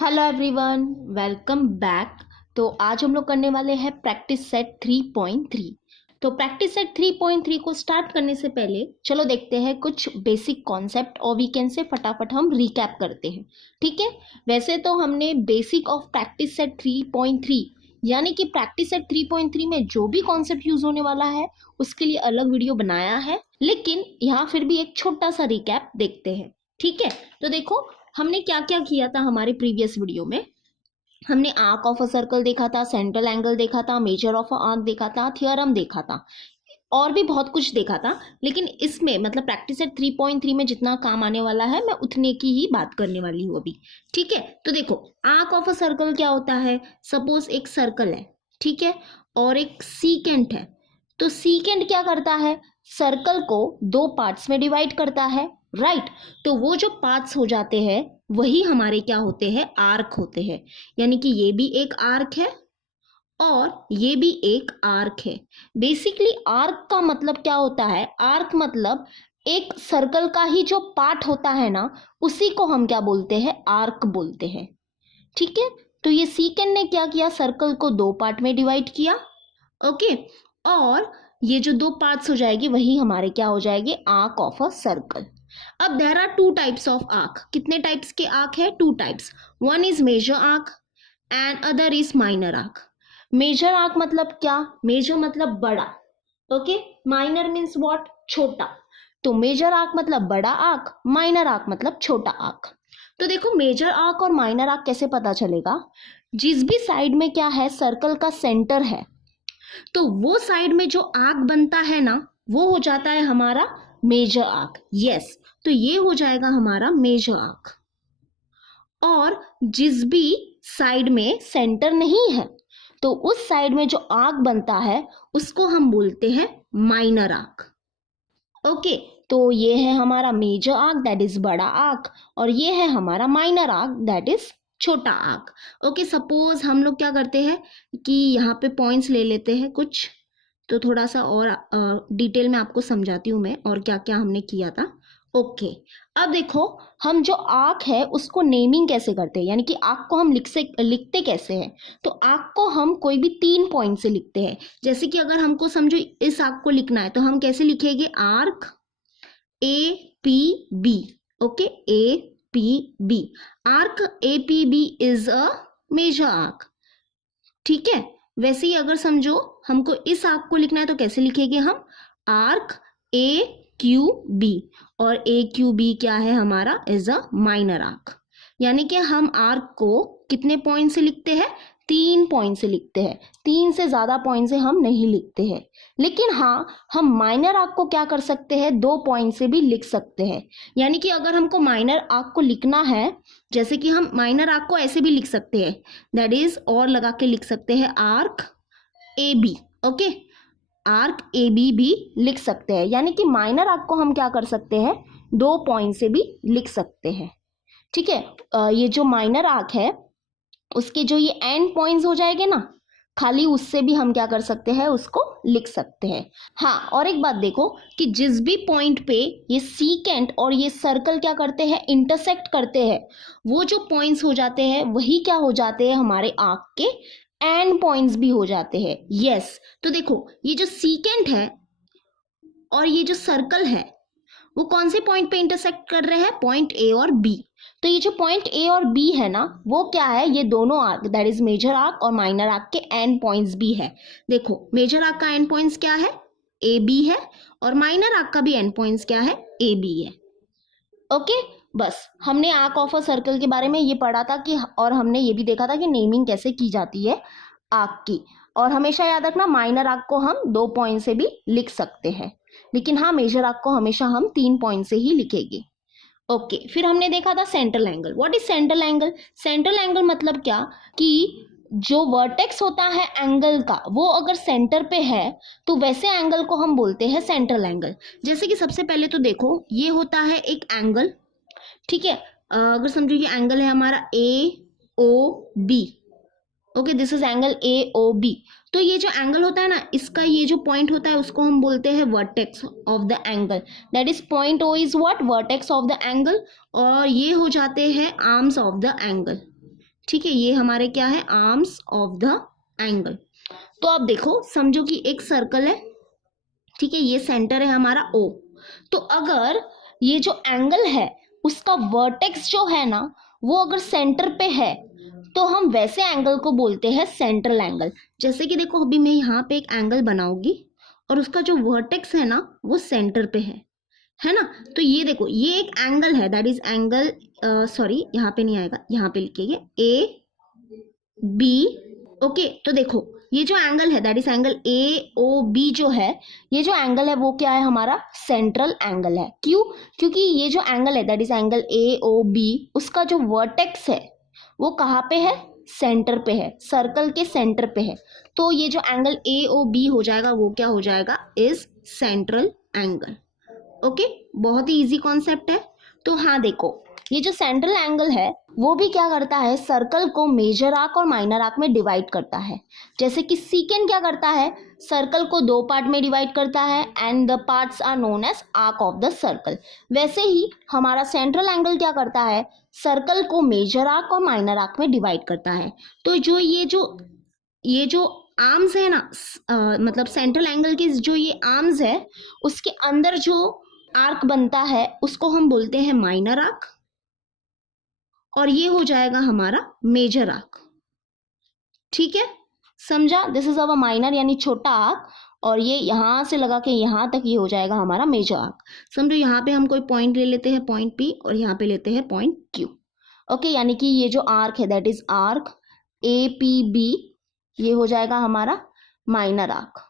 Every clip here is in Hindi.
Hello everyone, welcome back. तो आज हम लोग करने वाले हैं प्रैक्टिस सेट 3.3। तो प्रैक्टिस सेट 3.3 को स्टार्ट करने से पहले चलो देखते हैं कुछ बेसिक कॉन्सेप्ट और वीकेंड से फटाफट हम रिकैप करते हैं। ठीक है, वैसे तो हमने बेसिक ऑफ प्रैक्टिस सेट 3.3 यानी कि प्रैक्टिस सेट 3.3 में जो भी कॉन्सेप्ट यूज होने वाला है उसके लिए अलग वीडियो बनाया है, लेकिन यहाँ फिर भी एक छोटा सा रिकैप देखते हैं। ठीक है, तो देखो हमने क्या क्या किया था हमारे प्रीवियस वीडियो में। हमने आर्क ऑफ अ सर्कल देखा था, सेंट्रल एंगल देखा था, मेजर ऑफ अ आर्क देखा था, थ्योरम देखा था और भी बहुत कुछ देखा था। लेकिन इसमें मतलब प्रैक्टिस सेट 3.3 में जितना काम आने वाला है मैं उतने की ही बात करने वाली हूँ अभी। ठीक है, तो देखो आर्क ऑफ अ सर्कल क्या होता है। सपोज एक सर्कल है, ठीक है, और एक सीकेंट है। तो सीकेंट क्या करता है, सर्कल को दो पार्ट्स में डिवाइड करता है, राइट। तो वो जो पार्ट्स हो जाते हैं वही हमारे क्या होते हैं, आर्क होते हैं। यानी कि ये भी एक आर्क है और ये भी एक आर्क है। बेसिकली आर्क का मतलब क्या होता है, आर्क मतलब एक सर्कल का ही जो पार्ट होता है ना, उसी को हम क्या बोलते हैं, आर्क बोलते हैं। ठीक है, तो ये सीकेंड ने क्या किया, सर्कल को दो पार्ट में डिवाइड किया। ओके, और ये जो दो पार्ट्स हो जाएगी वही हमारे क्या हो जाएंगे, आर्क ऑफ अ सर्कल। अब there are two types of arc. कितने टाइप्स के आर्क है, two types. One is major arc and other is minor arc. Major arc मतलब क्या, मेजर मतलब बड़ा, ओके, माइनर मीन्स व्हाट, छोटा। तो मेजर आर्क मतलब बड़ा आर्क, माइनर आर्क मतलब छोटा आर्क। तो देखो मेजर आर्क और माइनर आर्क कैसे पता चलेगा, जिस भी साइड में क्या है, सर्कल का सेंटर है, तो वो साइड में जो आर्क बनता है ना वो हो जाता है हमारा मेजर आर्क। यस, तो ये हो जाएगा हमारा मेजर आर्क। और जिस भी साइड में सेंटर नहीं है तो उस साइड में जो आर्क बनता है उसको हम बोलते हैं माइनर आर्क। ओके, तो ये है हमारा मेजर आर्क दैट इज बड़ा आर्क और ये है हमारा माइनर आर्क दैट इज छोटा आर्क। ओके, सपोज हम लोग क्या करते हैं कि यहाँ पे पॉइंट्स ले लेते हैं कुछ, तो थोड़ा सा और डिटेल में आपको समझाती हूँ मैं और क्या क्या हमने किया था। ओके, अब देखो हम जो आर्क है उसको नेमिंग कैसे करते हैं, यानी कि आर्क को हम लिखते कैसे हैं। तो आर्क को हम कोई भी 3 पॉइंट से लिखते हैं। जैसे कि अगर हमको समझो इस आर्क को लिखना है तो हम कैसे लिखेंगे, arc A P B. Okay, A P B, arc A P B is a major arc. ठीक है, वैसे ही अगर समझो हमको इस आर्क को लिखना है तो कैसे लिखेंगे हम, आर्क ए क्यू बी। और ए क्यू बी क्या है हमारा, इज अ माइनर आर्क। यानी कि हम आर्क को कितने पॉइंट से लिखते हैं, 3 पॉइंट से लिखते हैं। 3 से ज्यादा पॉइंट से हम नहीं लिखते हैं। लेकिन हाँ, हम माइनर आर्क को क्या कर सकते हैं, 2 पॉइंट से भी लिख सकते हैं। यानी कि अगर हमको माइनर आर्क को लिखना है, जैसे कि हम माइनर आर्क को ऐसे भी लिख सकते हैं, दैट इज और लगा के लिख सकते हैं arc A B. Okay, arc A B भी लिख सकते हैं। यानी कि माइनर आर्क को हम क्या कर सकते हैं, 2 पॉइंट से भी लिख सकते हैं। ठीक है, ये जो माइनर आर्क है उसके जो ये एंड पॉइंट्स हो जाएंगे ना, खाली उससे भी हम क्या कर सकते हैं, उसको लिख सकते हैं। हाँ, और एक बात देखो कि जिस भी पॉइंट पे ये सीकेंट और ये सर्कल क्या करते हैं, इंटरसेक्ट करते हैं, वो जो पॉइंट्स हो जाते हैं वही क्या हो जाते हैं, हमारे आर्क के एंड पॉइंट्स भी हो जाते हैं। यस, तो देखो ये जो सीकेंट है और ये जो सर्कल है वो कौन से पॉइंट पे इंटरसेक्ट कर रहे हैं, पॉइंट ए और बी। तो ये जो पॉइंट ए और बी है ना, वो क्या है, ये दोनों arc that is major arc और माइनर आर्क के एंड पॉइंट्स भी है। देखो मेजर आर्क का एंड पॉइंट्स क्या है, ए बी है, और माइनर आर्क का भी एंड पॉइंट्स क्या है, ए बी है। ओके, बस हमने आर्क ऑफ अ सर्कल के बारे में ये पढ़ा था कि, और हमने ये भी देखा था कि नेमिंग कैसे की जाती है आर्क की। और हमेशा याद रखना माइनर आर्क को हम 2 पॉइंट से भी लिख सकते हैं, लेकिन हाँ मेजर आर्क को हमेशा हम 3 पॉइंट से ही लिखेंगे। ओके, फिर हमने देखा था central angle. What is central angle, central angle मतलब क्या कि जो वर्टेक्स होता है एंगल का वो अगर सेंटर पे है तो वैसे एंगल को हम बोलते हैं सेंट्रल एंगल। जैसे कि सबसे पहले तो देखो ये होता है एक एंगल, ठीक है, अगर समझो ये एंगल है हमारा A O B. Okay, this is angle A O B. तो ये जो एंगल होता है ना, इसका ये जो पॉइंट होता है उसको हम बोलते हैं vertex of the angle, that is point O is what, vertex of the angle. और ये हो जाते हैं आर्म्स ऑफ द एंगल। ठीक है, ये हमारे क्या है, आर्म्स ऑफ द एंगल। तो अब देखो, समझो कि एक सर्कल है, ठीक है, ये सेंटर है हमारा O। तो अगर ये जो एंगल है उसका वर्टेक्स जो है ना वो अगर सेंटर पे है तो हम वैसे एंगल को बोलते हैं सेंट्रल एंगल। जैसे कि देखो, अभी मैं यहाँ पे एक एंगल बनाऊंगी और उसका जो वर्टेक्स है ना वो सेंटर पे है ना। तो ये देखो, ये एक एंगल है, दैट इज एंगल, सॉरी यहाँ पे नहीं आएगा, यहाँ पे लिखेंगे AB। ओके, तो देखो ये जो एंगल है दैट इज एंगल AOB जो है, ये जो एंगल है वो क्या है, हमारा सेंट्रल एंगल है। क्यों? क्योंकि ये जो एंगल है दैट इज एंगल AOB, उसका जो वर्टेक्स है वो कहाँ पे है, सेंटर पे है, सर्कल के सेंटर पे है। तो ये जो एंगल AOB हो जाएगा वो क्या हो जाएगा, इज सेंट्रल एंगल। ओके, बहुत ही इजी कॉन्सेप्ट है। तो हाँ देखो, ये जो सेंट्रल एंगल है वो भी क्या करता है, सर्कल को मेजर आर्क और माइनर आर्क में डिवाइड करता है। जैसे कि सीकेंड क्या करता है, सर्कल को दो पार्ट में डिवाइड करता है and the parts are known as arc of the circle. वैसे ही हमारा सेंट्रल एंगल क्या करता है, सर्कल को मेजर आर्क और माइनर आर्क में डिवाइड करता है। तो जो ये जो आर्म्स है ना, मतलब सेंट्रल एंगल की जो ये आर्म्स है उसके अंदर जो आर्क बनता है उसको हम बोलते हैं माइनर आर्क, और ये हो जाएगा हमारा मेजर आर्क। ठीक है, समझा? दिस इज अवर माइनर यानी छोटा आर्क, और ये यहां से लगा के यहां तक ये हो जाएगा हमारा मेजर आर्क। समझो, यहाँ पे हम कोई पॉइंट ले लेते हैं, पॉइंट P, और यहाँ पे लेते हैं पॉइंट Q। ओके, यानी कि ये जो आर्क है दैट इज आर्क APB, ये हो जाएगा हमारा माइनर आर्क,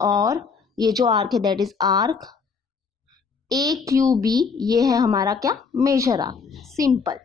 और ये जो आर्क है दैट इज आर्क AQB, ये है हमारा क्या, मेजर आर्क। सिंपल,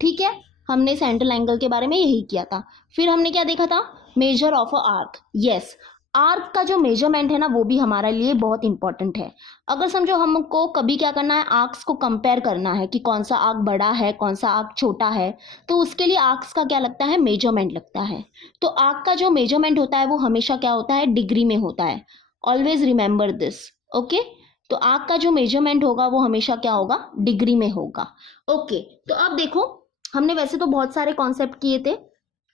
ठीक है। हमने सेंट्रल एंगल के बारे में यही किया था। फिर हमने क्या देखा था, major of a arc. Yes, arc का जो मेजरमेंट है ना वो भी हमारे लिए बहुत इंपॉर्टेंट है। अगर समझो हमको कभी क्या करना है, आर्क्स को कंपेयर करना है कि कौन सा आर्क बड़ा है कौन सा आर्क छोटा है, तो उसके लिए आर्क्स का क्या लगता है, मेजरमेंट लगता है। तो आर्क का जो मेजरमेंट होता है वो हमेशा क्या होता है, डिग्री में होता है। Always remember this. ओके, तो आर्क का जो मेजरमेंट होगा वो हमेशा क्या होगा, डिग्री में होगा। ओके, तो अब देखो, हमने वैसे तो बहुत सारे कॉन्सेप्ट किए थे,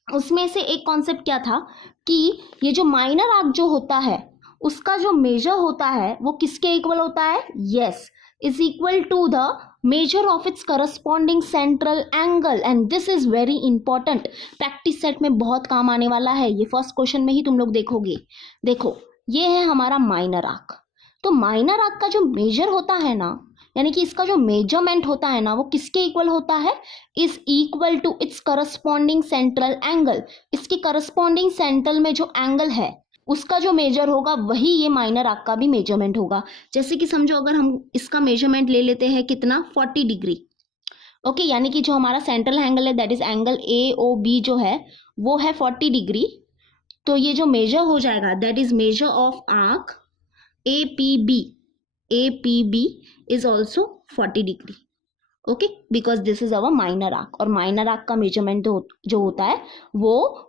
उसमें से एक कॉन्सेप्ट क्या था कि ये जो माइनर आर्क जो होता है उसका जो मेजर होता है वो किसके इक्वल होता है, yes, is equal to the measure of its corresponding central angle. And this is very important, practice set में बहुत काम आने वाला है, ये फर्स्ट क्वेश्चन में ही तुम लोग देखोगे। देखो, ये है हमारा माइनर आर्क। तो माइनर आर्क का जो मेजर होता है ना, यानी कि इसका जो मेजरमेंट होता है ना वो किसके इक्वल होता है, is equal to its corresponding central angle. इसके करस्पॉन्डिंग सेंट्रल में जो एंगल है उसका जो मेजर होगा वही ये माइनर आर्क का भी मेजरमेंट होगा। जैसे कि समझो, अगर हम इसका मेजरमेंट ले लेते हैं कितना, 40 डिग्री। ओके, यानी कि जो हमारा सेंट्रल एंगल है दैट इज एंगल AOB जो है वो है 40 डिग्री। तो ये जो मेजर हो जाएगा that is measure of arc APB is also 40 degree. Okay, because this is our minor arc, और माइनर आर्क का मेजरमेंट जो होता है वो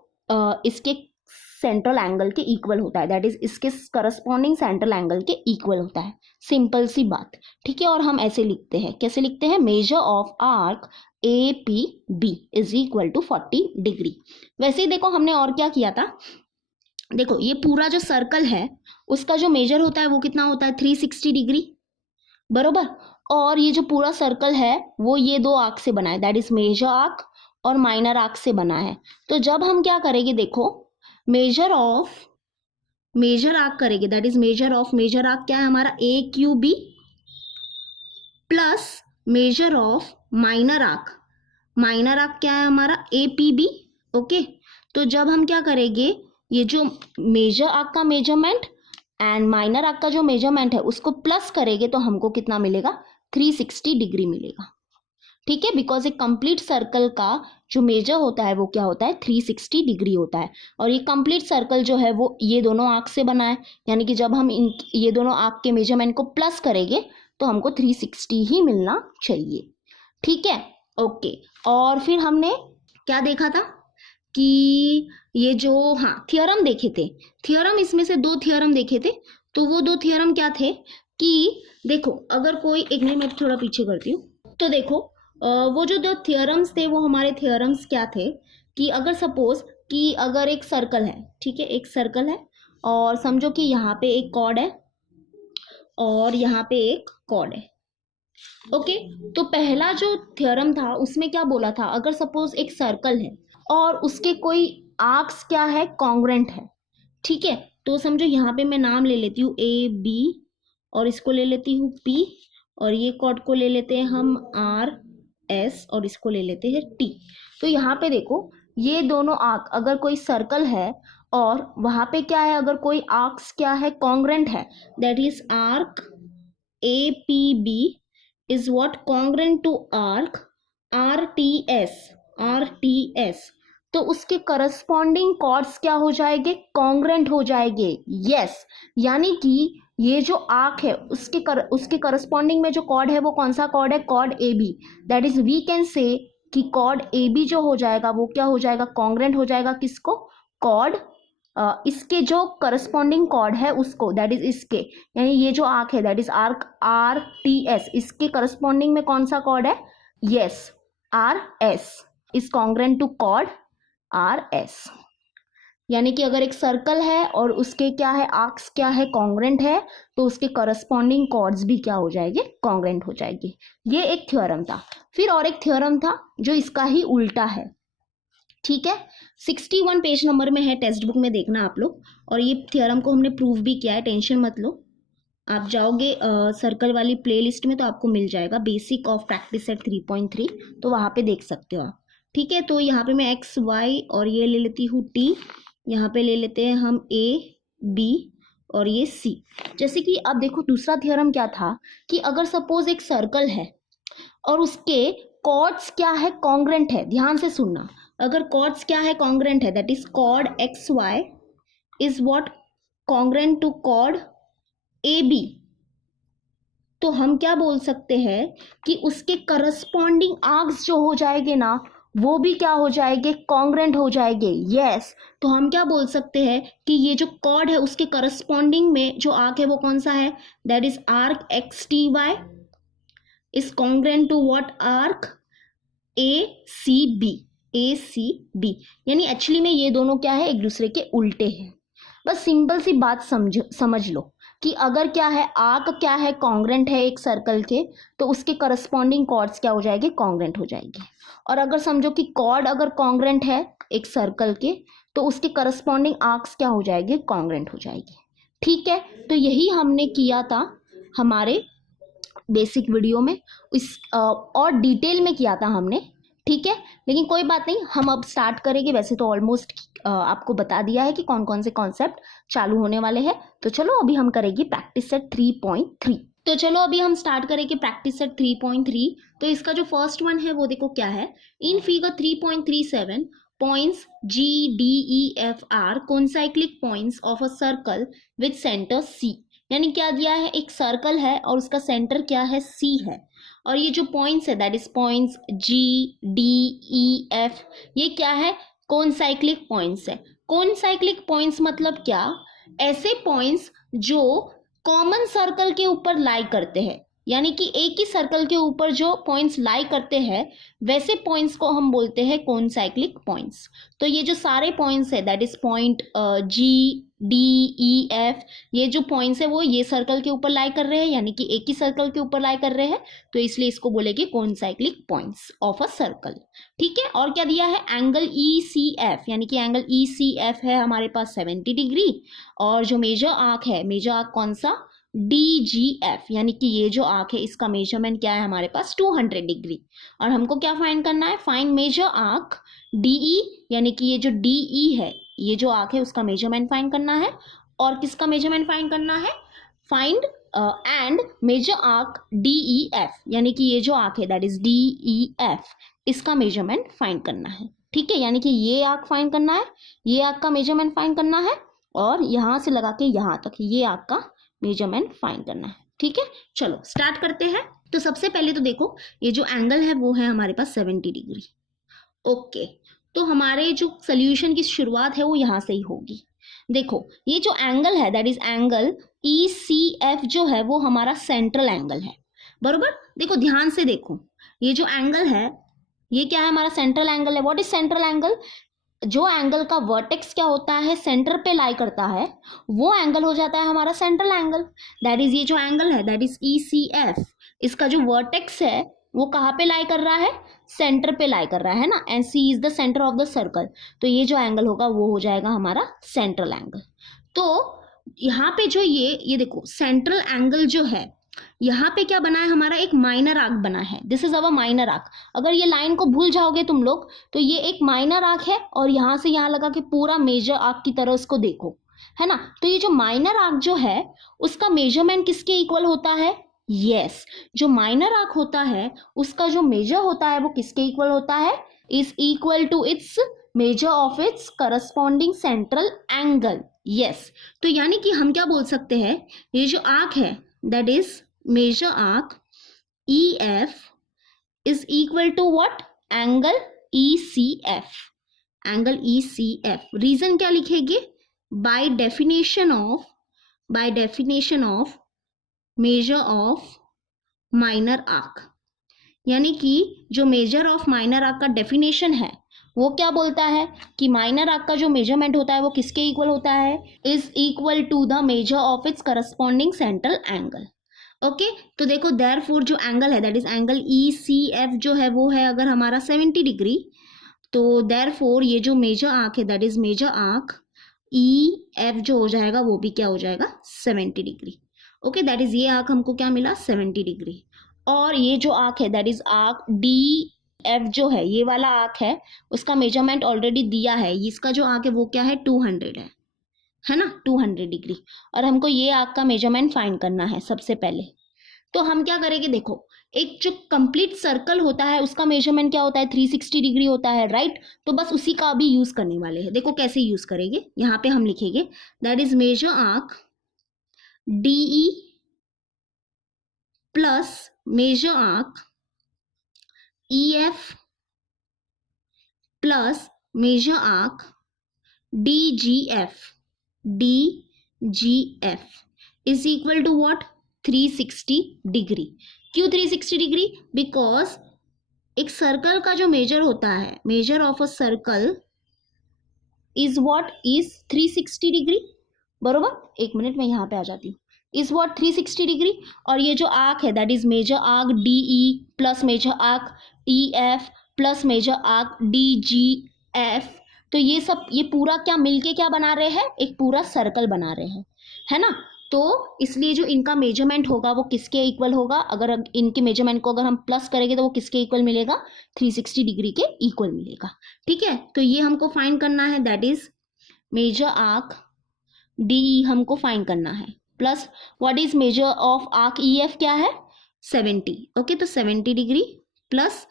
इसके सेंट्रल एंगल के इक्वल होता है, दैट इज इसके करस्पॉन्डिंग सेंट्रल एंगल के इक्वल होता है। सिंपल सी बात, ठीक है। और हम ऐसे लिखते हैं, कैसे लिखते हैं, measure of arc APB is equal to 40 degree. वैसे ही देखो, हमने और क्या किया था, देखो ये पूरा जो सर्कल है उसका जो मेजर होता है वो कितना होता है, 360 डिग्री, बरोबर। और ये जो पूरा सर्कल है वो ये दो आर्क से बना है, दैट इज मेजर आर्क और माइनर आर्क से बना है। तो जब हम क्या करेंगे, देखो मेजर ऑफ मेजर आर्क करेंगे, that is measure of major arc क्या है हमारा, AQB, plus measure of minor arc क्या है हमारा, APB। ओके, तो जब हम क्या करेंगे, ये जो मेजर आर्क का मेजरमेंट एंड माइनर आर्क का जो मेजरमेंट है उसको प्लस करेंगे तो हमको कितना मिलेगा, 360 डिग्री मिलेगा। ठीक है, बिकॉज एक कंप्लीट सर्कल का जो मेजर होता है वो क्या होता है, 360 डिग्री होता है। और ये कंप्लीट सर्कल जो है वो ये दोनों आर्क से बना है, यानी कि जब हम ये दोनों आर्क के मेजरमेंट को प्लस करेंगे तो हमको 360 ही मिलना चाहिए। ठीक है, ओके। और फिर हमने क्या देखा था कि ये जो, हाँ, थियरम देखे थे। थियरम, इसमें से दो थियरम देखे थे। तो वो दो थियरम क्या थे कि देखो, अगर कोई, एक मिनट मैं थोड़ा पीछे करती हूँ। तो देखो, वो जो दो थियोरम्स थे वो हमारे थियोरम्स क्या थे कि अगर सपोज कि अगर एक सर्कल है, ठीक है, एक सर्कल है और समझो कि यहाँ पे एक कॉर्ड है और यहाँ पे एक कॉर्ड है। ओके, तो पहला जो थ्योरम था उसमें क्या बोला था, अगर सपोज एक सर्कल है और उसके कोई आर्क्स क्या है, कॉन्ग्रेंट है, ठीक है। तो समझो यहाँ पे मैं नाम ले लेती हूँ ए बी और इसको ले लेती हूँ पी और ये कॉर्ड को ले लेते हैं हम आर एस और इसको ले लेते हैं टी। तो यहाँ पे देखो ये दोनों आर्क अगर कोई सर्कल है और वहां पे क्या है, अगर कोई आर्क्स क्या है, कॉन्ग्रेंट है, that is arc A P B is what congruent to arc RTS तो उसके करस्पॉन्डिंग कॉर्ड्स क्या हो जाएंगे, कॉन्ग्रेंट हो जाएंगे। यस, यानी कि ये जो आर्क है उसके करस्पॉन्डिंग में जो कॉर्ड है वो कौन सा कॉर्ड है, chord A B. That is we can say कि कॉर्ड ए बी जो हो जाएगा वो क्या हो जाएगा, कॉन्ग्रेंट हो जाएगा किसको, कॉर्ड इसके जो करस्पॉन्डिंग कॉर्ड है उसको, दैट इज इसके, यानी ये जो आर्क है that is arc R T S, इसके करस्पॉन्डिंग में कौन सा कॉर्ड है, yes R S is congruent to chord R S. यानी कि अगर एक सर्कल है और उसके क्या है, आर्क्स क्या है, कॉन्ग्रेंट है, तो उसके करस्पॉन्डिंग कॉर्ड्स भी क्या हो जाएंगे, कॉन्ग्रेंट हो जाएंगे। ये एक थ्योरम था। फिर और एक थ्योरम था जो इसका ही उल्टा है, ठीक है। 61 पेज नंबर में है, टेक्स्ट बुक में देखना आप लोग। और ये थ्योरम को हमने प्रूव भी किया है, टेंशन मत लो, आप जाओगे सर्कल वाली प्लेलिस्ट में तो आपको मिल जाएगा बेसिक ऑफ प्रैक्टिस सेट 3.3, तो वहाँ पे देख सकते हो आप, ठीक है। तो यहाँ पे मैं एक्स वाई और ये ले लेती हूँ टी, यहाँ पे ले लेते हैं हम ए बी और ये सी। जैसे कि अब देखो दूसरा थ्योरम क्या था कि अगर सपोज एक सर्कल है और उसके कॉर्ड्स क्या है, कॉन्ग्रेंट है, ध्यान से सुनना, अगर कॉर्ड्स क्या है, कॉन्ग्रेंट है, that is chord X Y is what congruent to chord A B, तो हम क्या बोल सकते हैं कि उसके करस्पॉन्डिंग आर्क्स जो हो जाएंगे ना वो भी क्या हो जाएंगे, कॉन्ग्रेंट हो जाएंगे। यस, तो हम क्या बोल सकते हैं कि ये जो कॉर्ड है उसके करस्पॉन्डिंग में जो आर्क है वो कौन सा है, that is arc X T Y is congruent to what, arc A C B. यानी एक्चुअली में ये दोनों क्या है, एक दूसरे के उल्टे हैं। बस सिंपल सी बात समझ लो कि अगर क्या है, आर्क क्या है, कॉन्ग्रेंट है एक सर्कल के, तो उसके करस्पॉन्डिंग कॉर्ड्स क्या हो जाएंगे, कॉन्ग्रेंट हो जाएंगे। और अगर समझो कि कॉर्ड अगर कॉन्ग्रेंट है एक सर्कल के, तो उसके करस्पॉन्डिंग आर्क्स क्या हो जाएंगे, कॉन्ग्रेंट हो जाएंगे, ठीक है। तो यही हमने किया था हमारे बेसिक वीडियो में, इस और डिटेल में किया था हमने, ठीक है। लेकिन कोई बात नहीं, हम अब स्टार्ट करेंगे। वैसे तो ऑलमोस्ट आपको बता दिया है कि कौन कौन से कॉन्सेप्ट चालू होने वाले हैं। तो चलो अभी हम करेंगे प्रैक्टिस सेट 3.3। तो चलो अभी हम स्टार्ट करेंगे प्रैक्टिस सेट 3.3। तो इसका जो फर्स्ट वन है वो देखो क्या है, in figure 3.37 points G D E F are concyclic points of a circle with center C। यानी क्या दिया है, एक सर्कल है और उसका सेंटर क्या है, C है, और ये जो पॉइंट्स है that is points G D E F, ये क्या है, कॉन्साइक्लिक पॉइंट्स है। कॉन्साइक्लिक पॉइंट्स मतलब क्या, ऐसे पॉइंट्स जो कॉमन सर्कल के ऊपर लाई करते हैं, यानी कि एक ही सर्कल के ऊपर जो पॉइंट्स लाई करते हैं वैसे पॉइंट्स को हम बोलते हैं कॉन्साइक्लिक पॉइंट्स। तो ये जो सारे पॉइंट्स है that is point G D E F, ये जो पॉइंट्स है वो ये सर्कल के ऊपर लाई कर रहे हैं, यानी कि एक ही सर्कल के ऊपर लाई कर रहे हैं, तो इसलिए इसको बोलेंगे concyclic points of a circle, ठीक है। और क्या दिया है, एंगल ECF, यानी कि एंगल ECF है हमारे पास 70 डिग्री, और जो मेजर आर्क है, मेजर आर्क कौन सा, DGF, यानी कि ये जो आर्क है इसका मेजरमेंट क्या है हमारे पास 200 डिग्री। और हमको क्या फाइंड करना है, फाइंड मेजर आर्क DE, यानी कि ये जो DE है, ये जो आर्क है उसका मेजरमेंट फाइंड करना है। और किसका मेजरमेंट फाइंड करना है, find and measure arc DEF, यानी कि ये जो आर्क है दैट इज DEF, इसका मेजरमेंट फाइंड करना है, ठीक है। यानी कि ये आर्क फाइंड करना है, ये आर्क का मेजरमेंट फाइंड करना है, और यहाँ से लगा के यहाँ तक ये आर्क का मेजरमेंट फाइंड करना है, ठीक है। चलो स्टार्ट करते हैं। तो सबसे पहले तो देखो ये जो एंगल है वो है हमारे पास 70 डिग्री, ओके। तो हमारे जो सोल्यूशन की शुरुआत है वो यहाँ से ही होगी। देखो ये जो एंगल है दैट इज एंगल ECF जो है वो हमारा सेंट्रल एंगल है, बरोबर। देखो ध्यान से देखो, ये जो एंगल है ये क्या है, हमारा सेंट्रल एंगल है। What is central angle? जो एंगल का वर्टेक्स क्या होता है, सेंटर पे लाई करता है, वो एंगल हो जाता है हमारा सेंट्रल एंगल। दैट इज ये जो एंगल है दैट इज ECF। इसका जो वर्टेक्स है वो कहाँ पे लाई कर रहा है, सेंटर पे लाई कर रहा है ना, and C is the centre of the circle. तो ये जो एंगल होगा वो हो जाएगा हमारा सेंट्रल एंगल। तो यहाँ पे जो ये देखो सेंट्रल एंगल जो है, यहाँ पे क्या बना है हमारा, एक माइनर आर्क बना है। This is our minor arc. अगर ये लाइन को भूल जाओगे तुम लोग तो ये एक माइनर आर्क है, और यहाँ से यहाँ लगा के पूरा मेजर आर्क की तरह इसको देखो, है ना। तो ये जो माइनर आर्क जो है उसका मेजरमेंट किसके इक्वल होता है? यस, जो माइनर आर्क होता है उसका जो मेजर होता है वो किसके इक्वल होता है? Is equal to its measure of its corresponding central angle. Yes, तो यानी कि हम क्या बोल सकते हैं, ये जो आर्क है that is measure arc EF is equal to what? Angle ECF, angle ECF। Reason क्या लिखेंगे? by definition of measure of minor arc। यानी कि जो मेजर ऑफ माइनर आर्क का डेफिनेशन है वो क्या बोलता है कि माइनर आर्क का जो मेजरमेंट होता है वो किसके इक्वल होता है? Is equal to the measure of its corresponding central angle. Okay, तो देखो देयरफॉर जो एंगल है दैट इज एंगल ECF जो है वो है अगर हमारा 70 डिग्री, तो देयरफॉर ये जो मेजर आर्क है that is major arc EF जो हो जाएगा वो भी क्या हो जाएगा? 70 डिग्री। ओके, दैट इज ये आर्क हमको क्या मिला? 70 डिग्री। और ये जो आर्क है दैट इज आर्क DF जो है, ये वाला आर्क है, उसका मेजरमेंट ऑलरेडी दिया है। इसका जो आर्क है वो क्या है? 200 है ना, 200 डिग्री। और हमको ये आर्क का मेजरमेंट फाइंड करना है सबसे पहले। तो हम क्या करेंगे, देखो एक जो कंप्लीट सर्कल होता है उसका मेजरमेंट क्या होता है? 360 डिग्री होता है, राइट। तो बस उसी का अभी यूज करने वाले हैं। देखो कैसे यूज करेंगे, यहाँ पे हम लिखेंगे that is major arc DE plus measure arc EF plus measure arc DGF is equal to what? 360 degree. क्यों 360 डिग्री? बिकॉज एक सर्कल का जो मेजर होता है, measure of a circle is what? Is 360 degree. बरोबर, एक मिनट में यहाँ पे आ जाती हूँ। Is what? 360 डिग्री। और ये जो आर्क है that is major arc DE plus measure arc EF plus measure arc DGF। तो ये सब, ये पूरा क्या मिलके क्या बना रहे हैं? एक पूरा सर्कल बना रहे हैं, है ना। तो इसलिए जो इनका मेजरमेंट होगा वो किसके इक्वल होगा? अगर इनके मेजरमेंट को अगर हम प्लस करेंगे तो वो किसके इक्वल मिलेगा? 360 डिग्री के इक्वल मिलेगा। ठीक है, तो ये हमको फाइंड करना है that is major arc DE हमको फाइंड करना है, plus what is measure of arc EF क्या है? 70। ओके, तो 70 degree plus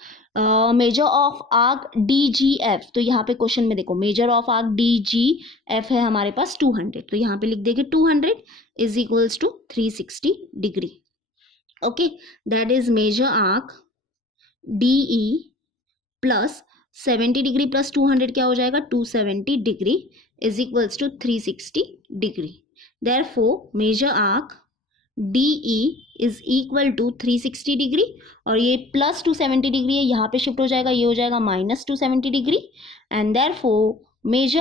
measure of arc DGF। तो यहाँ पे क्वेश्चन में देखो मेजर ऑफ आर्क DGF है हमारे पास 200, तो यहाँ पे लिख देंगे 200 is equals to 360 degree. Okay, that is major arc DE plus 70 degree plus 200 क्या हो जाएगा? 270 degree is equals to 360 degree. Therefore measure arc DE is equal to 360 degree, और ये प्लस 270 डिग्री है, यहाँ पे शिफ्ट हो जाएगा, ये हो जाएगा minus 270 degree. And therefore measure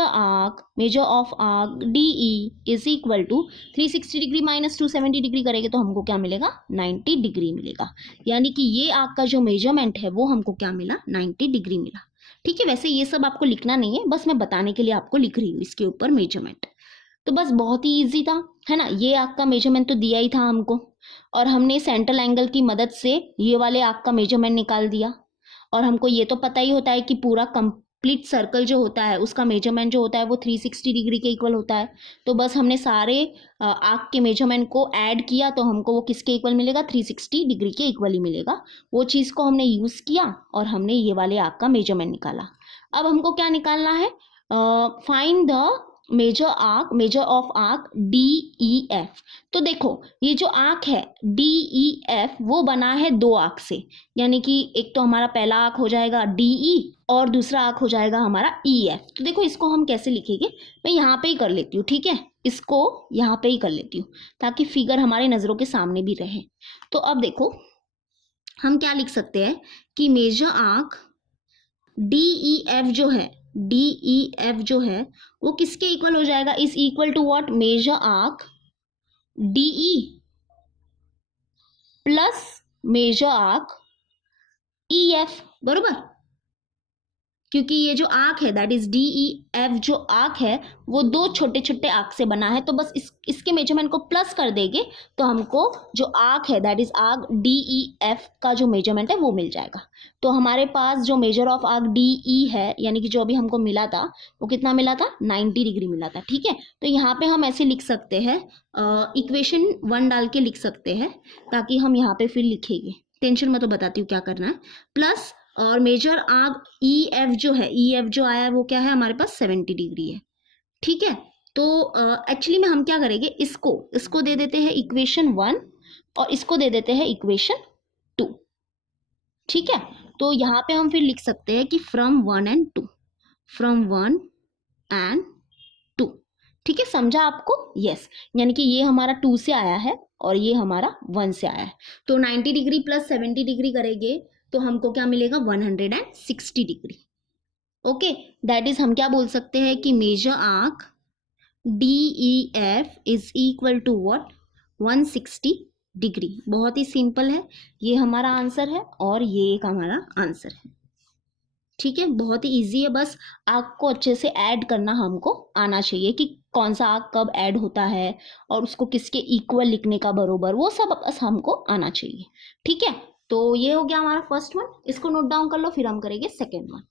of arc DE is equal to 360 degree minus 270 degree करेंगे तो हमको क्या मिलेगा? 90 डिग्री मिलेगा। यानी कि ये आर्क का जो मेजरमेंट है वो हमको क्या मिला? 90 डिग्री मिला। ठीक है, वैसे ये सब आपको लिखना नहीं है, बस मैं बताने के लिए आपको लिख रही हूँ इसके ऊपर मेजरमेंट। तो बस बहुत ही इजी था, है ना। ये आर्क का मेजरमेंट तो दिया ही था हमको, और हमने सेंट्रल एंगल की मदद से ये वाले आर्क का मेजरमेंट निकाल दिया। और हमको ये तो पता ही होता है कि पूरा कंप्लीट सर्कल जो होता है उसका मेजरमेंट जो होता है वो 360 डिग्री के इक्वल होता है। तो बस हमने सारे आर्क के मेजरमेंट को ऐड किया तो हमको वो किसके इक्वल मिलेगा? 360 डिग्री के इक्वल ही मिलेगा। वो चीज़ को हमने यूज़ किया और हमने ये वाले आर्क का मेजरमेंट निकाला। अब हमको क्या निकालना है? Find the measure of arc DEF। तो देखो ये जो आर्क है DEF वो बना है दो आर्क से, यानी कि एक तो हमारा पहला आर्क हो जाएगा DE और दूसरा आर्क हो जाएगा हमारा EF। तो देखो इसको हम कैसे लिखेंगे, मैं यहाँ पे ही कर लेती हूँ। ठीक है, इसको यहाँ पे ही कर लेती हूँ ताकि फिगर हमारे नज़रों के सामने भी रहे। तो अब देखो हम क्या लिख सकते हैं कि मेजर आर्क DEF जो है वो किसके इक्वल हो जाएगा, is equal to what, measure arc DE plus measure arc EF, बरोबर। क्योंकि ये जो आर्क है दैट इज DEF जो आर्क है वो दो छोटे छोटे आर्क से बना है, तो बस इसके मेजरमेंट को प्लस कर देंगे तो हमको जो आर्क है दैट इज आर्क DEF का जो मेजरमेंट है वो मिल जाएगा। तो हमारे पास जो मेजर ऑफ आर्क DE है यानी कि जो अभी हमको मिला था वो कितना मिला था, 90 डिग्री मिला था। ठीक है, तो यहाँ पे हम ऐसे लिख सकते हैं, इक्वेशन 1 डाल के लिख सकते हैं ताकि हम यहाँ पे फिर लिखेंगे, टेंशन में तो बताती हूँ क्या करना है। प्लस और मेजर आर्क EF जो आया है वो क्या है हमारे पास 70 डिग्री है। ठीक है, तो एक्चुअली में हम क्या करेंगे, इसको दे देते हैं इक्वेशन 1 और इसको दे देते हैं इक्वेशन 2। ठीक है, तो यहाँ पे हम फिर लिख सकते हैं कि फ्रॉम 1 एंड 2। ठीक है, समझा आपको? यस, यानी कि ये हमारा 2 से आया है और ये हमारा 1 से आया है। तो 90 डिग्री प्लस 70 डिग्री करेंगे तो हमको क्या मिलेगा, 160 डिग्री। ओके, दैट इज हम क्या बोल सकते हैं कि measure arc DEF is equal to what, 160 degree. बहुत ही सिंपल है, ये हमारा आंसर है और ये एक हमारा आंसर है। ठीक है, बहुत ही इजी है, बस आर्क को अच्छे से ऐड करना हमको आना चाहिए कि कौन सा आर्क कब ऐड होता है और उसको किसके इक्वल लिखने का बरोबर, वो सब बस हमको आना चाहिए। ठीक है, तो ये हो गया हमारा फर्स्ट वन, इसको नोट डाउन कर लो, फिर हम करेंगे सेकेंड वन।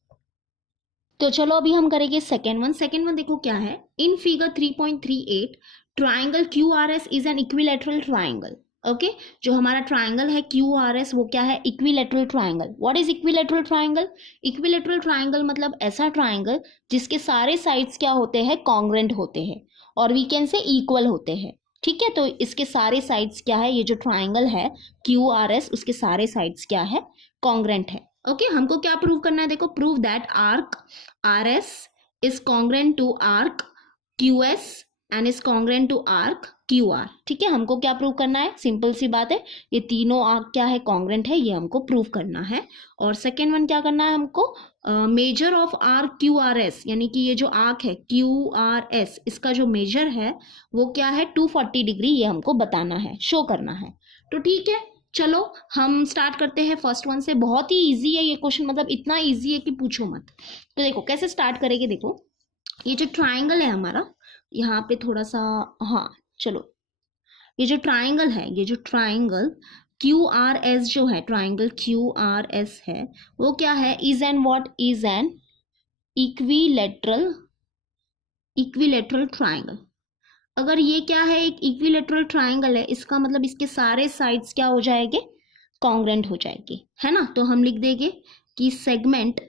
तो चलो अभी हम करेंगे सेकेंड वन देखो क्या है, in figure 3.38 triangle QRS is an equilateral triangle. Okay, जो हमारा ट्राइंगल है QRS वो क्या है, equilateral triangle. What is equilateral triangle? Equilateral triangle मतलब ऐसा ट्राइंगल जिसके सारे साइड्स क्या होते हैं, कॉन्ग्रेंट होते हैं और वी कैन से इक्वल होते हैं। ठीक है, तो इसके सारे साइड्स क्या है, ये जो ट्राइंगल है QRS उसके सारे साइड्स क्या है, कॉन्ग्रेंट है। ओके, हमको क्या प्रूव करना है, देखो, prove that arc RS is congruent to arc QS and is congruent to arc QR। ठीक है, हमको क्या प्रूव करना है, सिंपल सी बात है, ये तीनों आर्क क्या है, कॉन्ग्रेंट है, ये हमको प्रूव करना है। और सेकेंड वन क्या करना है हमको, मेजर ऑफ आर्क QRS यानी कि ये जो आर्क है QRS इसका जो मेजर है वो क्या है, 240 डिग्री, ये हमको बताना है, शो करना है। तो ठीक है, चलो हम स्टार्ट करते हैं फर्स्ट वन से। बहुत ही इजी है ये क्वेश्चन, मतलब इतना इजी है कि पूछो मत। तो देखो कैसे स्टार्ट करेंगे, देखो ये जो ट्राइंगल है हमारा, यहाँ पे थोड़ा सा, हाँ चलो, ये जो ट्राइंगल है, ये जो ट्राइंगल QRS जो है, ट्राइंगल QRS है वो क्या है, is an what, is an equilateral triangle. अगर ये क्या है, एक इक्विलेटरल ट्राइंगल है, इसका मतलब इसके सारे साइड्स क्या हो जाएंगे, कॉन्ग्रेंट हो जाएंगे, है ना। तो हम लिख देंगे कि सेगमेंट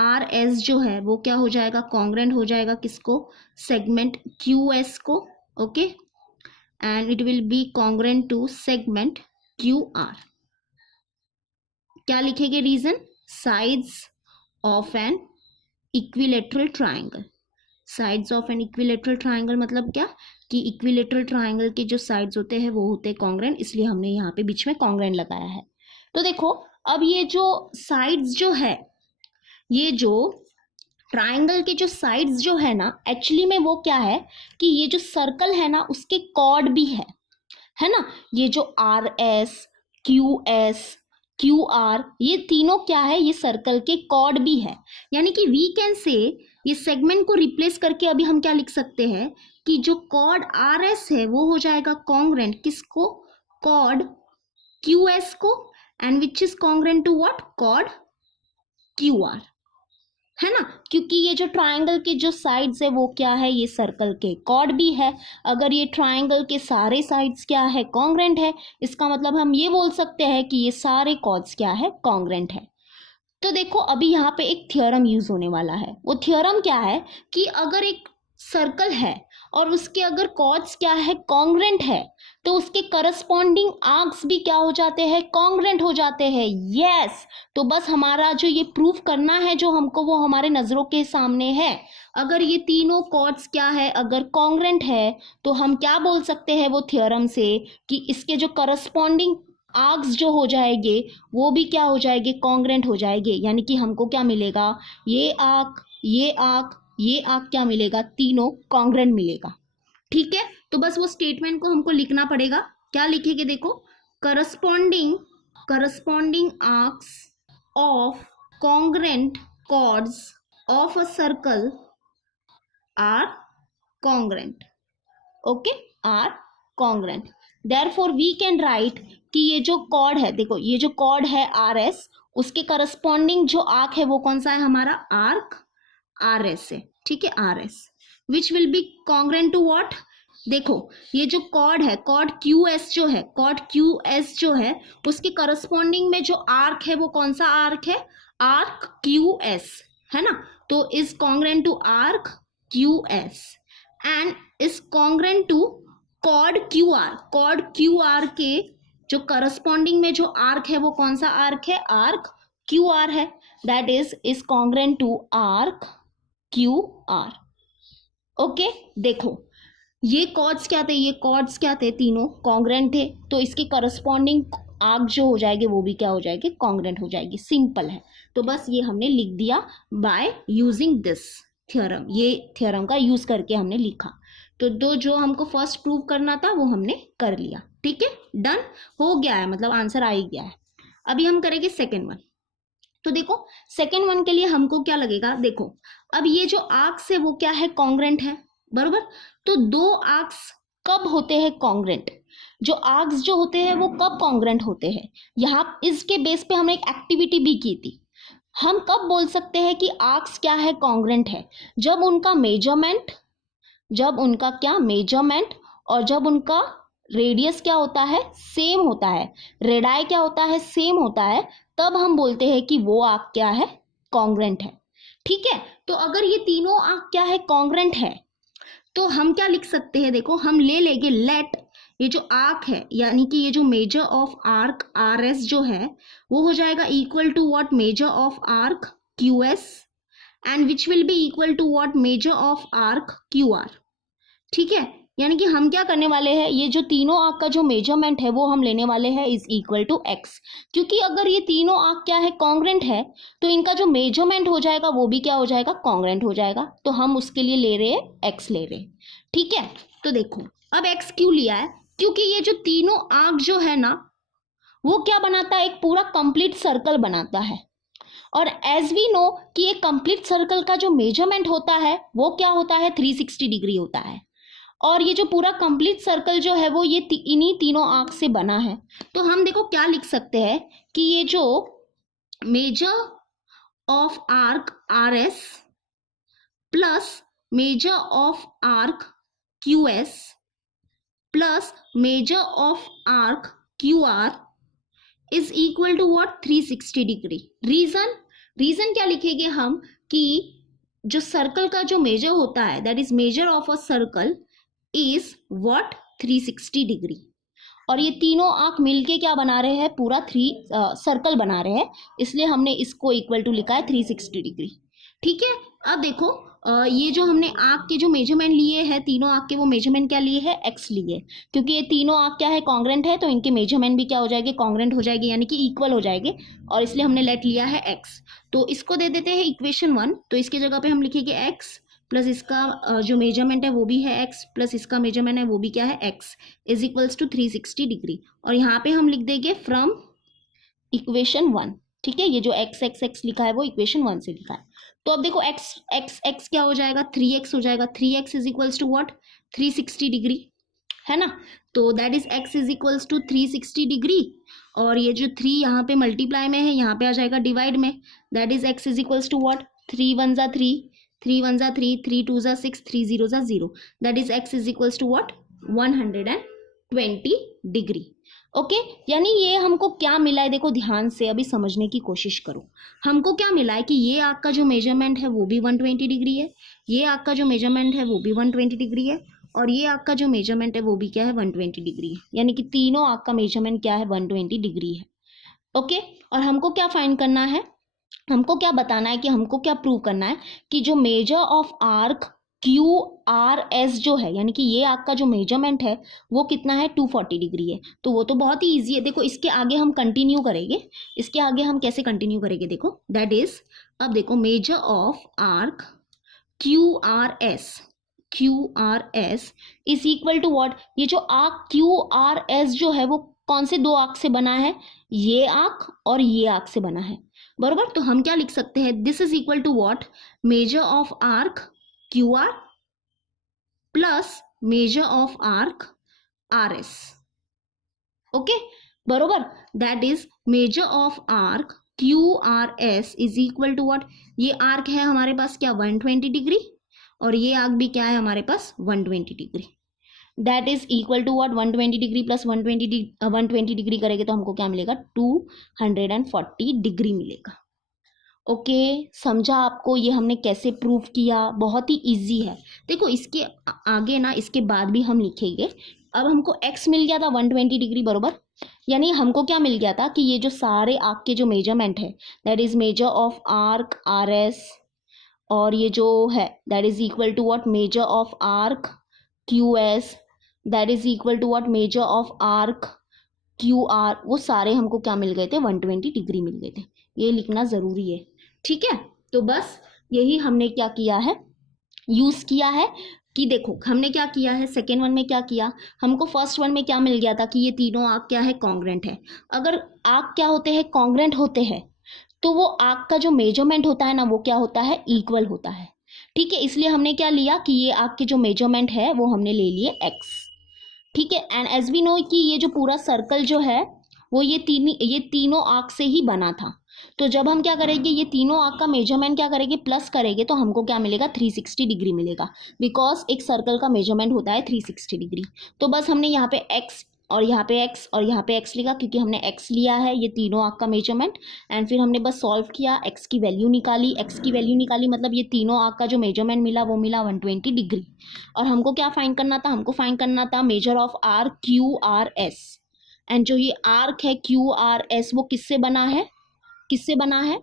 RS जो है वो क्या हो जाएगा, कॉन्ग्रेंट हो जाएगा किसको, सेगमेंट QS को। Okay, and it will be congruent to segment QR। क्या लिखेंगे, reason, sides of an equilateral triangle. Sides of an equilateral triangle मतलब क्या, कि इक्विलेटरल ट्राइंगल के जो साइड्स होते हैं वो होते हैं कॉन्ग्रेंट, इसलिए हमने यहाँ पे बीच में कॉन्ग्रेंट लगाया है। तो देखो अब ये जो साइड्स जो है, ये जो ट्राइंगल के जो साइड्स जो है ना, एक्चुअली में वो क्या है कि ये जो सर्कल है ना उसके कॉर्ड भी है ना। ये जो RS QS QR ये तीनों क्या है, ये सर्कल के कॉर्ड भी है। यानी कि वी कैन से ये सेगमेंट को रिप्लेस करके अभी हम क्या लिख सकते हैं कि जो कॉर्ड RS है वो हो जाएगा कॉन्ग्रेंट किसको, कॉर्ड QS को, and which is congruent to what, chord QR, है ना। क्योंकि ये जो ट्राइंगल के जो साइड्स है वो क्या है, ये सर्कल के कॉर्ड भी है। अगर ये ट्राइंगल के सारे साइड्स क्या है, कॉन्ग्रेंट है, इसका मतलब हम ये बोल सकते हैं कि ये सारे कॉर्ड्स क्या है, कॉन्ग्रेंट है। तो देखो अभी यहाँ पे एक थ्योरम यूज होने वाला है। वो थ्योरम क्या है कि अगर एक सर्कल है और उसके अगर कॉर्ड्स क्या है, कॉन्ग्रेंट है, तो उसके करस्पॉन्डिंग आर्क्स भी क्या हो जाते हैं, कॉन्ग्रेंट हो जाते हैं। यस, तो बस हमारा जो ये प्रूफ करना है जो हमको, वो हमारे नजरों के सामने है। अगर ये तीनों कॉर्ड्स क्या है, अगर कॉन्ग्रेंट है, तो हम क्या बोल सकते हैं वो थ्योरम से कि इसके जो करस्पॉन्डिंग आर्क्स जो हो जाएंगे वो भी क्या हो जाएंगे, कॉन्ग्रेंट हो जाएंगे। यानी कि हमको क्या मिलेगा, ये आर्क, ये आर्क, ये आर्क क्या मिलेगा, तीनों कॉन्ग्रेंट मिलेगा। ठीक है, तो बस वो स्टेटमेंट को हमको लिखना पड़ेगा। क्या लिखेंगे, देखो, corresponding arcs of congruent chords of a circle are congruent. Okay, are congruent. Therefore we can write कि ये जो कॉर्ड है, देखो ये जो कॉर्ड है आर एस, उसके करस्पॉन्डिंग जो आर्क है वो कौन सा है हमारा, आर्क आर एस है। ठीक है, R S which will be congruent to what, देखो ये जो कॉर्ड है, कॉर्ड क्यू एस जो है, कॉर्ड क्यू एस जो है उसके करस्पॉन्डिंग में जो आर्क है वो कौन सा आर्क है, आर्क क्यू एस, है ना। तो is congruent to arc Q S and is congruent to chord Q R. Chord Q R के जो करस्पॉन्डिंग में जो आर्क है वो कौन सा आर्क है, आर्क क्यू आर है। That is congruent to arc Q R. Okay, देखो ये कॉर्ड्स क्या थे, ये कॉर्ड्स क्या थे, तीनों कॉन्ग्रेंट थे, तो इसके करस्पॉन्डिंग आर्क जो हो जाएंगे वो भी क्या हो जाएगी, कॉन्ग्रेंट हो जाएगी। सिंपल है, तो बस ये हमने लिख दिया बाय यूजिंग दिस थ्योरम, ये थ्योरम का यूज करके हमने लिखा। तो दो जो हमको फर्स्ट प्रूव करना था वो हमने कर लिया। ठीक है, डन हो गया है, मतलब आंसर आ ही गया है। अभी हम करेंगे सेकेंड वन। तो देखो सेकेंड वन के लिए हमको क्या लगेगा, देखो अब ये जो आर्क्स है वो क्या है, कॉन्ग्रेंट है, बरोबर। तो दो आर्क्स कब होते हैं कॉन्ग्रेंट, जो आर्क्स जो होते हैं वो कब कॉन्ग्रेंट होते हैं, यहाँ इसके बेस पे हमने एक एक्टिविटी भी की थी। हम कब बोल सकते हैं कि आर्क्स क्या है, कॉन्ग्रेंट है, जब उनका मेजरमेंट, जब उनका क्या मेजरमेंट और जब उनका रेडियस क्या होता है, सेम होता है, रेडाई क्या होता है, सेम होता है, तब हम बोलते हैं कि वो आर्क क्या है, कॉन्ग्रेंट है। ठीक है, तो अगर ये तीनों आर्क क्या है, कॉन्ग्रेंट है, तो हम क्या लिख सकते हैं, देखो हम ले लेंगे लेट ये जो आर्क है, यानी कि ये जो measure of arc R S जो है वो हो जाएगा equal to what, measure of arc Q S and which will be equal to what, measure of arc Q R. ठीक है, यानी कि हम क्या करने वाले हैं, ये जो तीनों आर्क का जो मेजरमेंट है वो हम लेने वाले हैं इज इक्वल टू एक्स, क्योंकि अगर ये तीनों आर्क क्या है, कॉन्ग्रेंट है, तो इनका जो मेजरमेंट हो जाएगा वो भी क्या हो जाएगा, कॉन्ग्रेंट हो जाएगा। तो हम उसके लिए ले रहे हैं एक्स ले रहे हैं। ठीक है, तो देखो अब एक्स क्यों लिया है, क्योंकि ये जो तीनों आर्क जो है ना वो क्या बनाता है, एक पूरा कंप्लीट सर्कल बनाता है। और एज वी नो कि एक कंप्लीट सर्कल का जो मेजरमेंट होता है वो क्या होता है, 360 डिग्री होता है। और ये जो पूरा कंप्लीट सर्कल जो है वो ये इन्हीं तीनों आर्क से बना है। तो हम देखो क्या लिख सकते हैं कि ये जो measure of arc R S plus measure of arc Q S plus measure of arc Q R is equal to what, 360 degree. Reason क्या लिखेंगे हम कि जो सर्कल का जो मेजर होता है, that is measure of a circle is what, 360 degree. और ये तीनों आर्क मिलके क्या बना रहे हैं, पूरा सर्कल बना रहे हैं, इसलिए हमने इसको इक्वल टू लिखा है 360 डिग्री। ठीक है, अब देखो ये जो हमने आर्क के जो मेजरमेंट लिए हैं, तीनों आर्क के वो मेजरमेंट क्या लिए है, एक्स लिए, क्योंकि ये तीनों आर्क क्या है, कॉन्ग्रेंट है, तो इनके मेजरमेंट भी क्या हो जाएंगे, कॉन्ग्रेंट हो जाएगी, यानी कि इक्वल हो जाएंगे, और इसलिए हमने लेट लिया है एक्स। तो इसको दे देते हैं इक्वेशन 1, तो इसके जगह पे हम लिखेंगे एक्स प्लस इसका जो मेजरमेंट है वो भी है एक्स प्लस इसका मेजरमेंट है वो भी क्या है, X is equals to 360 degree. और यहाँ पे हम लिख देंगे फ्रॉम इक्वेशन 1। ठीक है, ये जो एक्स एक्स एक्स लिखा है वो इक्वेशन 1 से लिखा है। तो अब देखो एक्स एक्स एक्स क्या हो जाएगा, 3x हो जाएगा, 3x is equals to what, 360 degree, है ना। तो that is x is equals to 360 degree, और ये जो 3 यहाँ पे मल्टीप्लाई में है यहाँ पे आ जाएगा डिवाइड में, that is x is equals to what, 3 1 जा 3, 3 1 जा 3, 3 2 जा 6, 3 0 जा 0, that is x is equals to what, 120 degree. Okay, यानी ये हमको क्या मिला है, देखो ध्यान से अभी समझने की कोशिश करो। हमको क्या मिला है कि ये आर्क का जो मेजरमेंट है वो भी 120 डिग्री है, ये आर्क का जो मेजरमेंट है वो भी 120 डिग्री है, और ये आर्क का जो मेजरमेंट है वो भी क्या है, 120 डिग्री है, यानी कि तीनों आर्क का मेजरमेंट क्या है, 120 डिग्री है। ओके, और हमको क्या फाइंड करना है, हमको क्या बताना है, कि हमको क्या प्रूव करना है कि जो measure of arc Q R S जो है, यानी कि ये आर्क का जो मेजरमेंट है वो कितना है, 240 डिग्री है। तो वो तो बहुत ही ईजी है। देखो इसके आगे हम कंटिन्यू करेंगे, इसके आगे हम कैसे कंटिन्यू करेंगे, देखो दैट इज, अब देखो measure of arc Q R S is equal to what, ये जो आर्क क्यू आर एस जो है वो कौन से दो आर्क से बना है, ये आर्क और ये आर्क से बना है, बरोबर। तो हम क्या लिख सकते हैं, this is equal to what, measure of arc Q R plus measure of arc R S, okay, बरोबर। That is measure of arc Q R S is equal to what, ये आर्क है हमारे पास क्या 120 डिग्री, और ये आर्क भी क्या है हमारे पास 120 degree. That is equal to what, 120 degree plus 120 degree करेंगे तो हमको क्या मिलेगा, 240 डिग्री मिलेगा। ओके समझा आपको ये हमने कैसे प्रूव किया, बहुत ही इजी है। देखो इसके आगे ना, इसके बाद भी हम लिखेंगे। अब हमको x मिल गया था 120 डिग्री, बरोबर। यानी हमको क्या मिल गया था कि ये जो सारे आर्क के जो मेजरमेंट है, that is measure of arc R S, और ये जो है that is equal to what, measure of arc Q S, that is equal to what, measure of arc Q R, वो सारे हमको क्या मिल गए थे, 120 डिग्री मिल गए थे। ये लिखना ज़रूरी है, ठीक है। तो बस यही हमने क्या किया है, यूज़ किया है कि देखो हमने क्या किया है, सेकेंड वन में क्या किया, हमको फर्स्ट वन में क्या मिल गया था कि ये तीनों आर्क क्या है, कॉन्ग्रेंट है। अगर आर्क क्या होते हैं, कॉन्ग्रेंट होते हैं, तो वो आर्क का जो मेजरमेंट होता है ना, वो क्या होता है, इक्वल होता है, ठीक है। इसलिए हमने क्या लिया कि ये आर्क के जो मेजरमेंट है वो हमने ले लिए x, ठीक है। एंड एज वी नो कि ये जो पूरा सर्कल जो है वो ये तीनों आर्क से ही बना था। तो जब हम क्या करेंगे, ये तीनों आर्क का मेजरमेंट क्या करेंगे, प्लस करेंगे, तो हमको क्या मिलेगा, 360 डिग्री मिलेगा, बिकॉज एक सर्कल का मेजरमेंट होता है 360 डिग्री। तो बस हमने यहाँ पे x और यहाँ पे x और यहाँ पे x लिखा, क्योंकि हमने x लिया है ये तीनों आर्क का मेजरमेंट। एंड फिर हमने बस सॉल्व किया, x की वैल्यू निकाली, मतलब ये तीनों आर्क का जो मेजरमेंट मिला वो मिला 120 डिग्री। और हमको क्या फाइंड करना था, हमको फाइंड करना था major of arc Q R S. And जो ये आर्क है क्यू आर एस वो किससे बना है,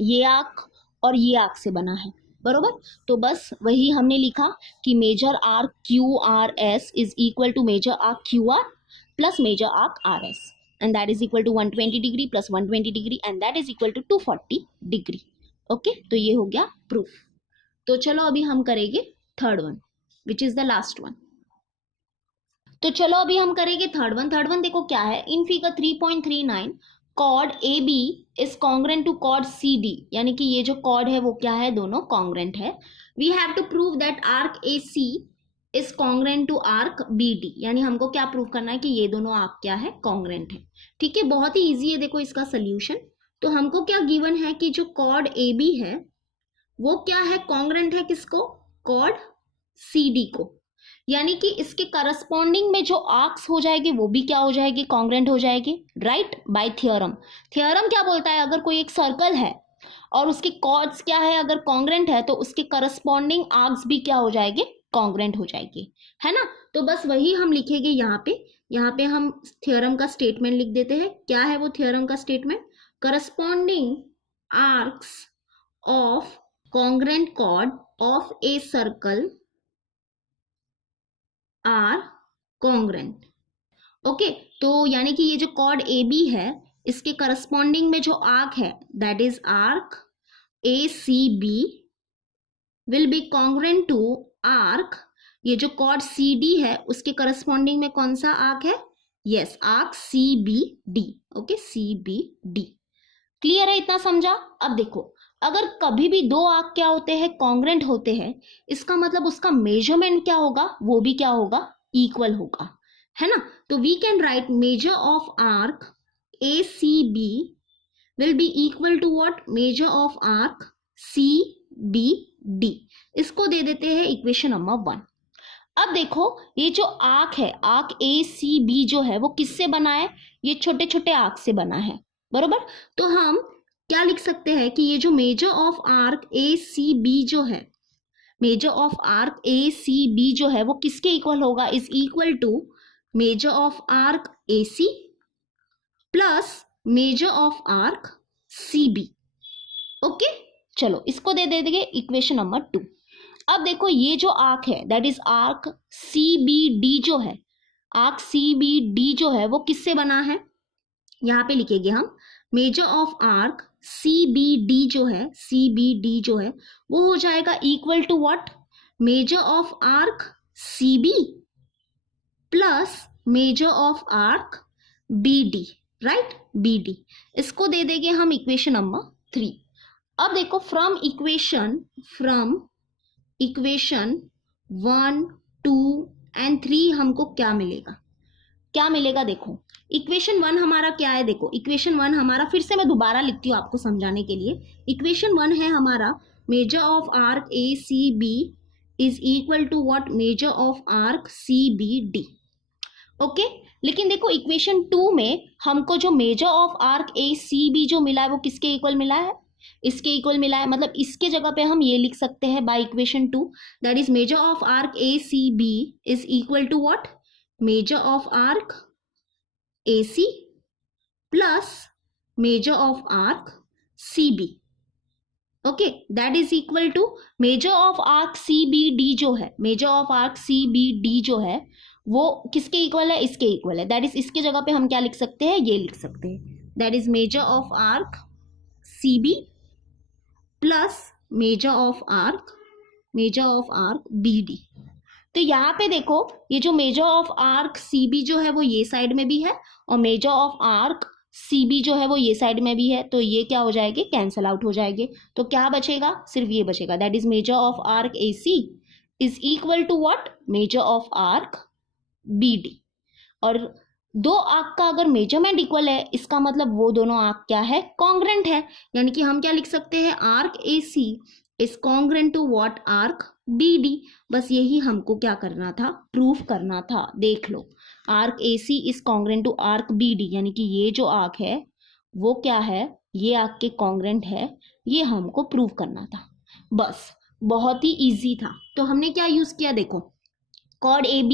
ये आर्क और ये आर्क से बना है, बरोबर। तो बस वही हमने लिखा कि measure arc Q R S is equal to measure arc Q R plus measure arc R S, and that is equal to 120 degree plus 120 degree, and that is equal to 240 degree. Okay, तो ये हो गया प्रूफ। तो चलो अभी हम करेंगे third one, which is the last one. तो चलो अभी हम करेंगे थर्ड वन देखो क्या है, in figure 3.39 chord A B is congruent to chord C D, यानी कि ये जो कॉर्ड है वो क्या है, दोनों कॉन्ग्रेंट है। We have to prove that arc A C is congruent to arc B D, यानी हमको क्या प्रूव करना है कि ये दोनों आर्क क्या है, कॉन्ग्रेंट है, ठीक है। बहुत ही ईजी है, देखो इसका सोल्यूशन। तो हमको क्या गिवन है कि जो कॉर्ड ए बी है वो क्या है, कॉन्ग्रेंट है किसको, कॉर्ड सी डी को, यानी कि इसके करस्पॉन्डिंग में जो आर्क्स हो जाएगी वो भी क्या हो जाएगी, कॉन्ग्रेंट हो जाएगी, राइट, बाय थ्योरम। थ्योरम क्या बोलता है, अगर कोई एक सर्कल है और उसके कॉर्ड्स क्या है, अगर कॉन्ग्रेंट है तो उसके करस्पॉन्डिंग आर्क्स भी क्या हो जाएंगे, कॉन्ग्रेंट हो जाएगी, है ना। तो बस वही हम लिखेंगे यहाँ पे हम थ्योरम का स्टेटमेंट लिख देते हैं। क्या है वो थ्योरम का statement, corresponding arcs of congruent chord of a circle are congruent, okay. तो यानी कि ये जो कॉर्ड ए बी है इसके करस्पॉन्डिंग में जो आर्क है that is arc A C B will be congruent to arc, ये जो कॉर्ड सी डी है उसके करस्पॉन्डिंग में कौन सा आर्क है, yes, arc C B D, okay, C B D. Clear है, इतना समझा। अब देखो अगर कभी भी दो आर्क क्या होते हैं, कॉन्ग्रेंट होते हैं, इसका मतलब उसका मेजरमेंट क्या होगा, वो भी क्या होगा, इक्वल होगा, है ना। तो we can write measure of arc A C B will be equal to what, measure of arc C B D. इसको दे देते हैं इक्वेशन नंबर 1। अब देखो ये जो आर्क है, आर्क ए सी बी जो है वो किससे बना है, ये छोटे छोटे आर्क से बना है, बरोबर। तो हम क्या लिख सकते हैं कि ये जो measure of arc A C B जो है, measure of arc A C B जो है वो किसके इक्वल होगा, is equal to measure of arc A C plus measure of arc C B, okay. चलो इसको दे देंगे इक्वेशन नंबर 2। अब देखो ये जो आर्क है दैट इज आर्क CBD जो है, आर्क CBD जो है वो किससे बना है, यहाँ पे लिखेंगे हम मेजर ऑफ आर्क CBD जो है, CBD जो है वो हो जाएगा equal to what, measure of arc CB plus measure of arc BD, right, BD। इसको दे देंगे हम इक्वेशन नंबर 3। अब देखो फ्रॉम इक्वेशन 1, 2 एंड 3 हमको क्या मिलेगा, क्या मिलेगा, देखो इक्वेशन 1 हमारा क्या है, देखो इक्वेशन 1 हमारा, फिर से मैं दोबारा लिखती हूँ आपको समझाने के लिए। इक्वेशन 1 है हमारा measure of arc ACB is equal to what, measure of arc CBD, okay. लेकिन देखो इक्वेशन 2 में हमको जो मेजर ऑफ आर्क ACB जो मिला है वो किसके इक्वल मिला है, इसके इक्वल मिला है, मतलब इसके जगह पे हम ये लिख सकते हैं by equation 2 that is measure of arc ACB is equal to what, measure of arc AC plus measure of arc CB, okay, that is equal to measure of arc CBD जो है, मेजर ऑफ आर्क CBD जो है वो किसके इक्वल है, इसके इक्वल है, दैट इज इसके जगह पे हम क्या लिख सकते हैं, ये लिख सकते हैं, that is measure of arc CB plus measure of arc BD। तो यहाँ पे देखो ये जो मेजर ऑफ आर्क CB जो है वो ये साइड में भी है और मेजर ऑफ आर्क CB जो है वो ये साइड में भी है, तो ये क्या हो जाएंगे, कैंसल आउट हो जाएंगे। तो क्या बचेगा, सिर्फ ये बचेगा, that is measure of arc AC is equal to what, measure of arc BD। और दो आर्क का अगर मेजरमेंट इक्वल है इसका मतलब वो दोनों आर्क क्या है, कॉन्ग्रेंट है, यानी कि हम क्या लिख सकते हैं, arc AC is congruent to what, arc BD। बस यही हमको क्या करना था, प्रूफ करना था। देख लो arc AC is congruent to arc BD, यानी कि ये जो आर्क है वो क्या है, ये आर्क के कॉन्ग्रेंट है, ये हमको प्रूव करना था। बस बहुत ही इजी था। तो हमने क्या यूज किया, देखो chord AB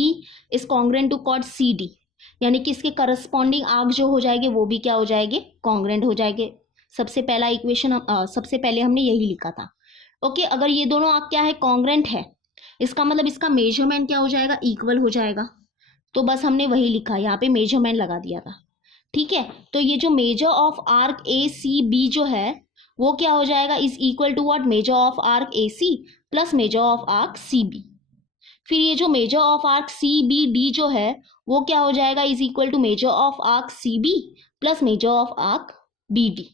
is congruent to chord CD, यानी कि इसके करस्पॉन्डिंग आर्क जो हो जाएंगे वो भी क्या हो जाएंगे, कॉन्ग्रेंट हो जाएंगे। सबसे पहला इक्वेशन सबसे पहले हमने यही लिखा था, ओके। अगर ये दोनों आर्क क्या है, कॉन्ग्रेंट है, इसका मतलब इसका मेजरमेंट क्या हो जाएगा, इक्वल हो जाएगा। तो बस हमने वही लिखा, यहाँ पे मेजरमेंट लगा दिया था, ठीक है। तो ये जो मेजर ऑफ आर्क ACB जो है वो क्या हो जाएगा, is equal to what, measure of arc AC plus measure of arc CB। फिर ये जो मेजर ऑफ आर्क CBD जो है वो क्या हो जाएगा, is equal to measure of arc CB plus measure of arc BD,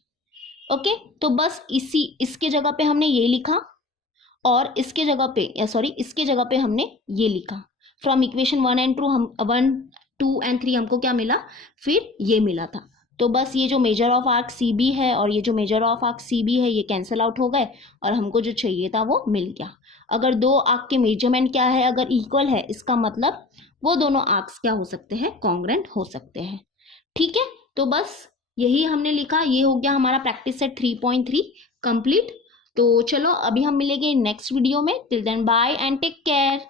okay. तो बस इसके जगह पे हमने ये लिखा और इसके जगह पे इसके जगह पे हमने ये लिखा। फ्रॉम इक्वेशन 1 एंड 2 एंड 3 हमको क्या मिला, फिर ये मिला था। तो बस ये जो मेजर ऑफ आर्क CB है और ये जो मेजर ऑफ आर्क CB है ये कैंसिल आउट हो गए और हमको जो चाहिए था वो मिल गया। अगर दो आर्क के मेजरमेंट क्या है, अगर इक्वल है, इसका मतलब वो दोनों आर्क्स क्या हो सकते हैं, कॉन्ग्रेंट हो सकते हैं, ठीक है। तो बस यही हमने लिखा, ये हो गया हमारा प्रैक्टिस सेट 3.3 कंप्लीट। तो चलो अभी हम मिलेंगे नेक्स्ट वीडियो में, till then bye and take care.